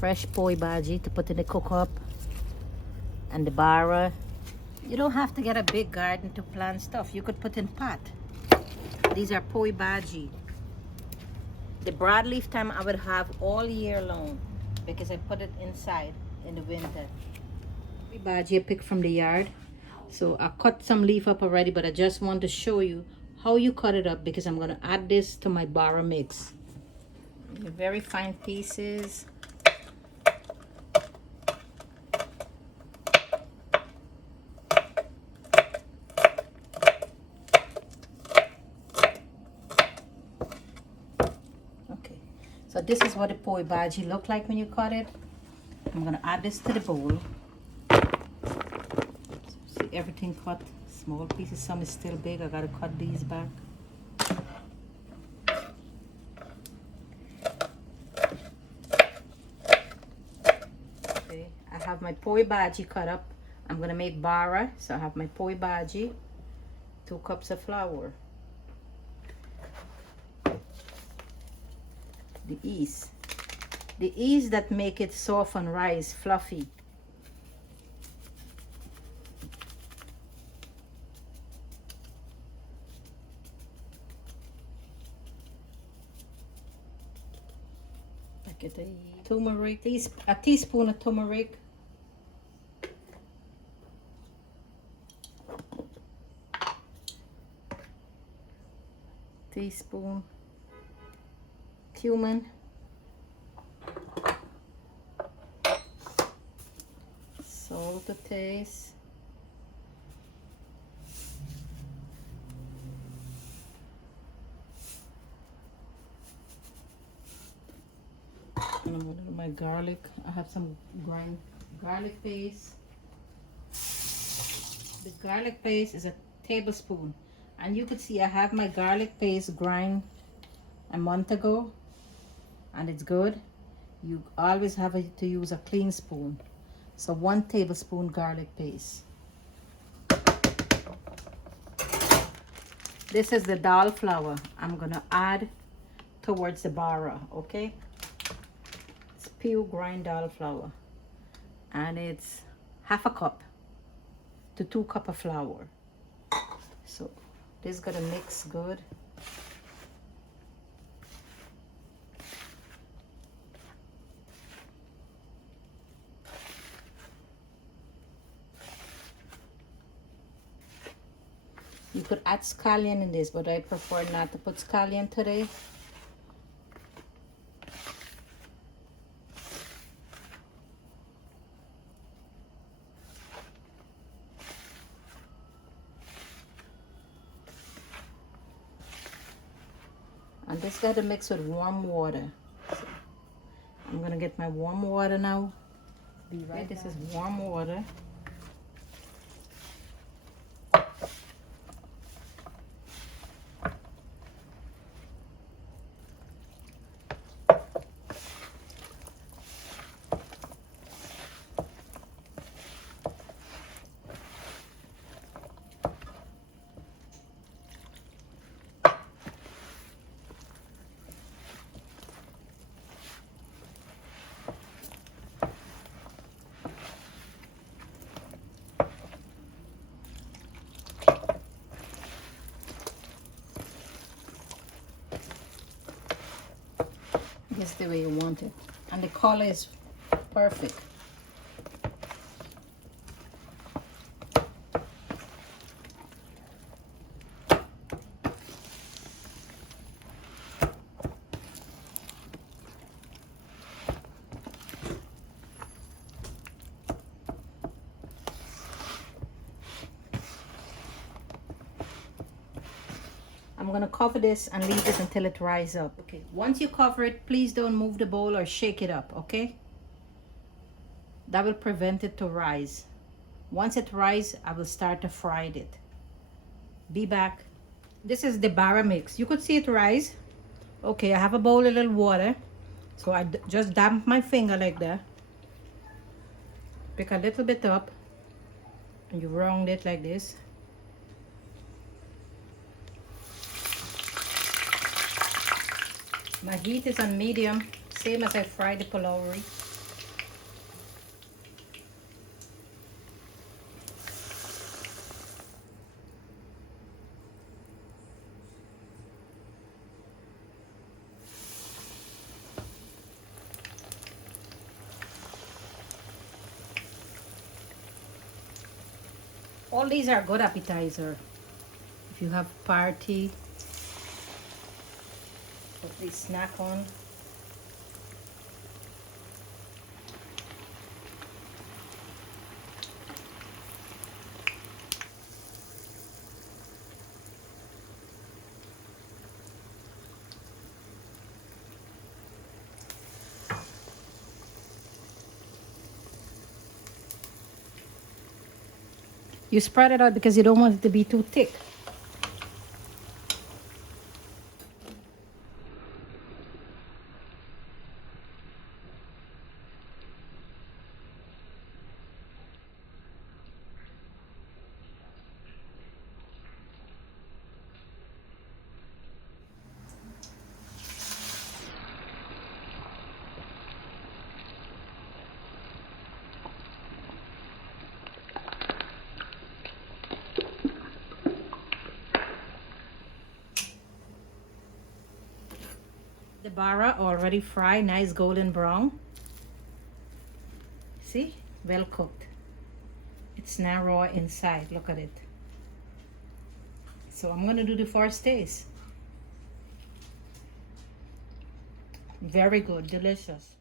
fresh poi bhaji to put in the cook up. And the bara. You don't have to get a big garden to plant stuff. You could put in pot. These are poi bhaji. The broadleaf thyme I would have all year long because I put it inside in the winter. Poi bhaji I picked from the yard. So I cut some leaf up already, but I just want to show you how you cut it up because I'm going to add this to my bara mix. They're very fine pieces. Okay, so this is what the poi bhaji look like when you cut it. I'm going to add this to the bowl. See everything cut, small pieces, some is still big. I got to cut these back. I have my poi bhaji cut up. I'm going to make bara. So I have my poi bhaji, 2 cups of flour, the yeast that make it soft and rise fluffy. Get a turmeric, a teaspoon of turmeric, teaspoon cumin, salt to taste, and I'm going to do my garlic. I have some ground garlic paste. The garlic paste is a tablespoon, and you could see I have my garlic paste grind a month ago, and it's good. You always have to use a clean spoon. So 1 tablespoon garlic paste. This is the dhal flour I'm gonna add towards the bara, okay? It's pure grind dhal flour, and it's 1/2 cup to 2 cups of flour. So this is gonna mix good. You could add scallion in this, but I prefer not to put scallion today. And this got to mix with warm water. So I'm gonna get my warm water now. Be right. This is warm water. Just the way you want it, and the color is perfect. I'm going to cover this and leave it until it rises up. Okay, once you cover it, please don't move the bowl or shake it up, okay? That will prevent it to rise. Once it rises, I will start to fry it. Be back. This is the bara mix. You could see it rise. Okay, I have a bowl of little water. So I just damp my finger like that. Pick a little bit up. And you round it like this. My heat is on medium, same as I fried the pulaury. All these are good appetizer. If you have party, put this snack on. You spread it out because you don't want it to be too thick. The bara already fried, nice golden brown. See, well cooked. It's now raw inside, look at it. So I'm gonna do the first taste. Very good, delicious.